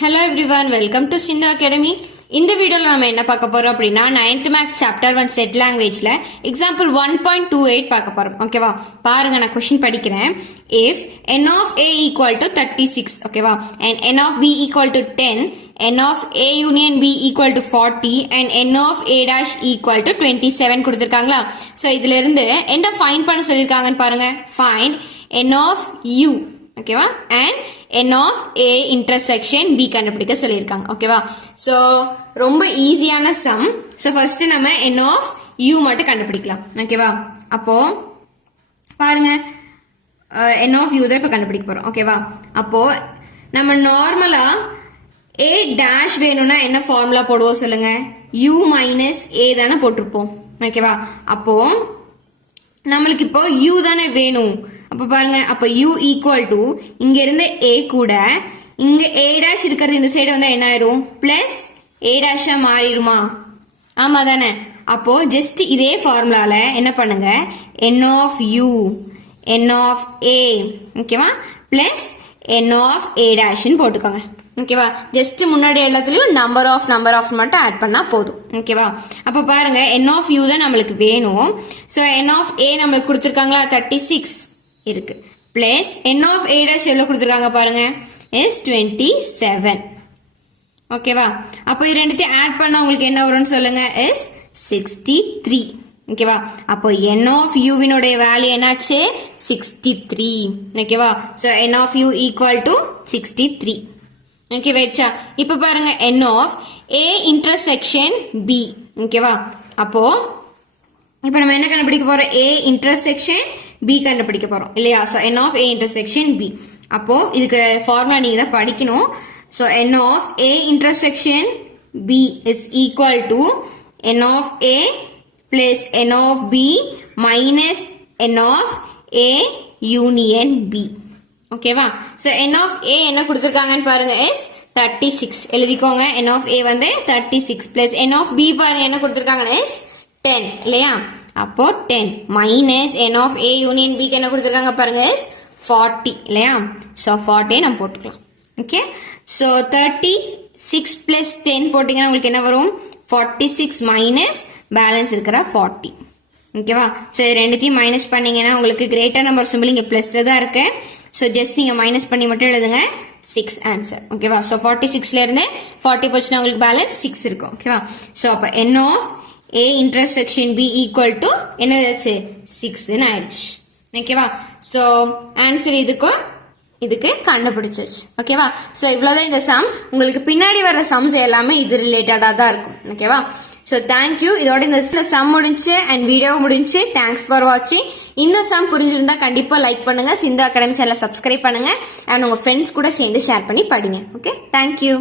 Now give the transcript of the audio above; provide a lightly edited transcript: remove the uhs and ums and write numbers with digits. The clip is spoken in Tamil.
Hello everyone, welcome to Sindhu Academy. இந்த வீடியோல நாம என்ன பார்க்க போறோம் அப்படினா 9th maths chapter 1 set languageல example 1.28 பார்க்க போறோம். ஓகேவா? பாருங்க நான் क्वेश्चन படிக்கிறேன். If n of a equal to 36, ஓகேவா? And n of b equal to 10, n of a union b equal to 40 and n of a dash equal to 27 கொடுத்திருக்காங்களா? So இதில இருந்து என்ன ஃபைண்ட் பண்ண சொல்லிருக்காங்கன்னு பாருங்க. Find n of u, ஓகேவா? And n of a intersection b கண்டுபிடிக்க சொல்லிருக்காங்க. ஓகேவா? சோ ரொம்ப ஈஸியான சம். சோ ஃபர்ஸ்ட் நம்ம n of u மட்டும் கண்டுபிடிக்கலாம். ஓகேவா? அப்போ பாருங்க n of u தான் இப்ப கண்டுபிடிக்க போறோம். ஓகேவா? அப்போ நம்ம நார்மலா a dash வேணும்னா என்ன ஃபார்முலா போடுவோம் சொல்லுங்க? u minus a தானே போட்டிருப்போம். ஓகேவா? அப்போ நம்மளுக்கு இப்போ u தானே வேணும். அப்ப பாருங்க, அப்ப u equal to இங்க இருந்த a கூட இங்க a dash இருக்கிறது இந்த சைடு வந்தா என்ன ஆயிரும்? Plus a dash மாறிடுமா? ஆமா தானே? அப்போ ஜஸ்ட் இதே ஃபார்முலால என்ன பண்ணுங்க, n of u, n of a, ஓகேவா, plus n of a dash போட்டுக்கோங்க. ஓகேவா? ஜஸ்ட் முன்னாடி எல்லாத்துலயும் நம்பர் ஆஃப் மட்டும் ஆட் பண்ணா போதும். ஓகேவா? அப்ப பாருங்க n of u தான் நம்மளுக்கு வேணும். சோ n of a நம்மளுக்கு கொடுத்திருக்காங்களா? 36 இருக்கு. Plus n of a dash எவ்வளவு கொடுத்திருக்காங்க பாருங்க, is 27. ஓகேவா? அப்போ இது ரெண்டுத்தையும் ஆட் பண்ணா உங்களுக்கு என்ன வரும்னு சொல்லுங்க, is 63. ஓகேவா? அப்போ n of u வினோட வேல்யூ என்னாச்சு? 63. ஓகேவா? So n of u equal to 63. Okay வெச்சா? இப்போ பாருங்க n of a intersection b. ஓகேவா? அப்போ இப்போ நம்ம என்ன கண்டுபிடிக்க போறோம்? a intersection b கண்டுபிடிக்க போறோம் இல்லையா? So n of a intersection b. அப்போ இதுக்கு ஃபார்முலா நீங்க தான் படிக்கணும். So n of a intersection b is equal to n of a plus n of b minus n of a union b. ஓகேவா? சோ n of a என்ன கொடுத்திருக்காங்கன்னு பாருங்க, is 36. எழுதிக்கோங்க. n of a வந்து 36 plus n of b பாருங்க என்ன கொடுத்திருக்காங்க, is 10 இல்லையா? அப்போ 10 minus n of a union b என்ன கொடுத்திருக்காங்க பாருங்க, is 40 இல்லையா? சோ 40 நம்ம போட்டுக்கலாம். ஓகே? சோ 36 plus 10 போட்டீங்கன்னா உங்களுக்கு என்ன வரும்? 46 minus பேலன்ஸ் இருக்கிற 40. ஓகேவா? சோ ரெண்டுத்தையும் மைனஸ் பண்ணீங்கன்னா உங்களுக்கு கிரேட்டர் நம்பர் சிம்பிள் இங்க பிளஸ் தான் இருக்கு. சோ ஜஸ்ட் நீங்க மைனஸ் பண்ணி மட்டும் எழுதுங்க. 6 ஆன்சர். ஓகேவா? சோ 46ல இருந்து 40 போச்சுன்னா உங்களுக்கு பேலன்ஸ் 6 இருக்கும். ஓகேவா? சோ அப்ப n of a intersection b equal to என்னதாச்சு? 6 ன்னு ஆயிடுச்சு. ஓகேவா? சோ ஆன்சர் இதுக்கு கண்டுபிடிச்சிருச்சு. ஓகேவா? சோ இவ்வளவுதான் இந்த சம். உங்களுக்கு பின்னாடி வர சம்ஸ் எல்லாமே இது ரிலேட்டடா தான் இருக்கும். ஓகேவா? So thank you. இதோட இந்த சம் முடிஞ்சு அண்ட் வீடியோ முடிஞ்சு. தேங்க்ஸ் ஃபார் வாட்சிங். இந்த சம் புரிஞ்சிருந்தா கண்டிப்பா லைக் பண்ணுங்க. சிந்து அகாடமி சேனலை சப்ஸ்கிரைப் பண்ணுங்க அண்ட் உங்க ஃப்ரெண்ட்ஸ் கூட சேர்ந்து ஷேர் பண்ணி படிங்க. ஓகே? தேங்க்யூ.